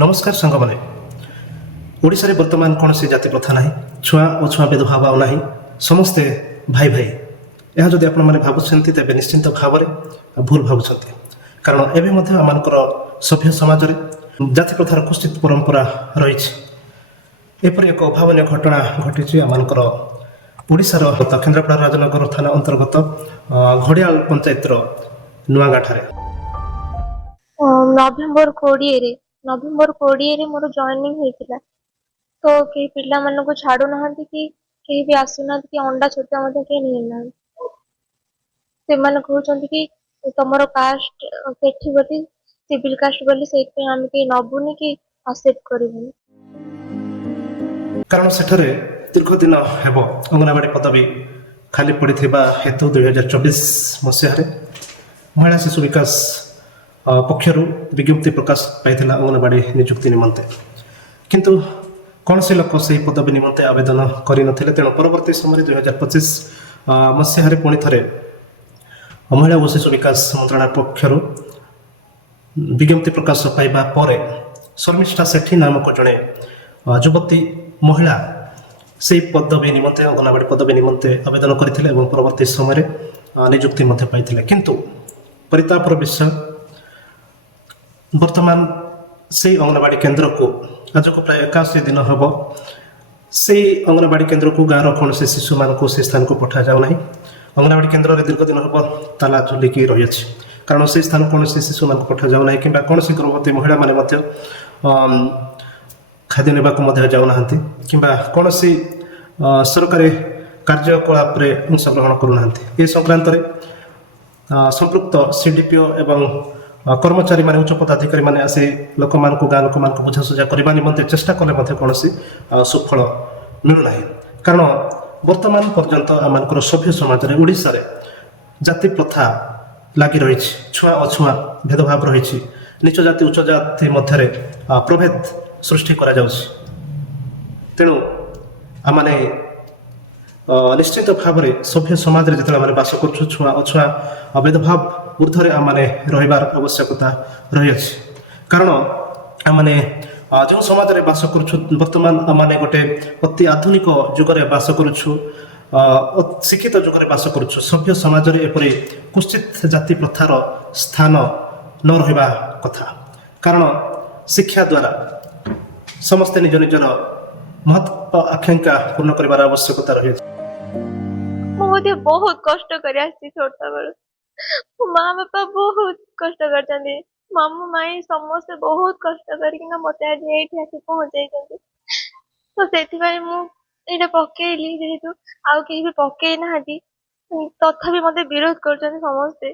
नमस्कार सांग मैंने ओडिशा बर्तमान कौन सी जाति प्रथा ना छुआ अछुआ भेदभाव आउ ना समस्ते भाई भाई यह जदि आपण मैंने भावुंट तेज निश्चिंत भाव में भूल भावुंट कारण एवं आमर सभ्य समाज में जाति प्रथार कुश्चित परंपरा रही एपरी एक अभावन घटना घटी आमर ओडिशार केन्द्रापड़ा राजनगर थाना अंतर्गत घड़ियाल पंचायतर नुआगाँठारे नवेम्बर 20 मोर जॉइनिंग होता तो कई पिला मान को छाड़ू ना कि कहीं भी आसुना कि अंडा छोटा कहीं नहीं ना से कहते कि तुम कास्ट सेठी बोली सिविल कास्ट बोली से आम कहीं नबुनी कि एक्सेप्ट करूनी कारण सेठरे दीर्घ दिन हेब अंगनवाड़ी पदवी खाली पड़ा हेतु 2024 मसीह महिला शिशु विकास पक्षर विज्ञप्ति प्रकाश पाई अंगनवाड़ी नियुक्ति निमंते किंतु कौन से लोक से पदवी निमंते आवेदन करन तेणु परवर्ती समय 2025 मसीह पुणी थे महिला और शिशु विकास मंत्रालय पक्षर विज्ञप्ति प्रकाश पाइबा पर शर्मिष्ठा सेठी नामक जड़े युवती महिला से पदवी निमंते अंगनवाड़ी पदवी निमंते आवेदन करते परवर्ती समय नियुक्ति पाई किंतु परितापर विषय वर्तमान से अंगनवाड़ी केन्द्र को आज को प्राय 81 दिन हम से अंगनवाड़ी केन्द्र को गाँव कौन से शिशु मान को से स्थान को पठा जाऊना अंगनवाड़ी केन्द्र में दीर्घ दिन हम ताला झुलिकी रही कारण से स्थान कौन से शिशु मान को पठा जाऊना कि कौन सी गर्भवती महिला मैंने खाद्य ने जाऊना कि कौन सी सरकारी कार्यकलाप अंशग्रहण करूना ये संक्रांत संपृक्त सीडीपीओ एवं कर्मचारी माने उच्च पदाधिकारी माने आसी लोक मान को गाँ लोक मान को बुझासुझा करने निमंते चेष्टा कले कौन सुफल मिलूना कारण वर्तमान पर्यंत आम सभ्य समाज में ओडिशा रे जाति प्रथा लगी रही छुआ अछुआ भेदभाव रही नीच जाति उच्च जाति मध्य प्रभेद सृष्टि करा जाउछि तेणु आमने निश्चित भाव में सभ्य समाज में जिते आम बास कर छुआ अछुआ भेदभाव ऊर्धरे आमने रहिबार आवश्यकता रही कारण आमने जो समाज में बास कर वर्तमान आमने गोटे अति आधुनिक जुगरे बास करुछु शिक्षित जुगरे बास करुछु सभ्य समाज में एपरी कुश्चित जाति प्रथार स्थान न रहिबा कथा कारण शिक्षा द्वारा समस्ते निज निजर महत्व आकांक्षा पूर्ण कर आवश्यकता रही मुझे बहुत कष्ट कर छोटा बेलू माँ बापा बहुत कष्ट कर मामू माई समस्ते बहुत कष्ट करके मत आज ये पहुंचाई तो से पकईली जेहेतु आउ कहीं भी पकई ना तथापि मत विरोध कर समस्ते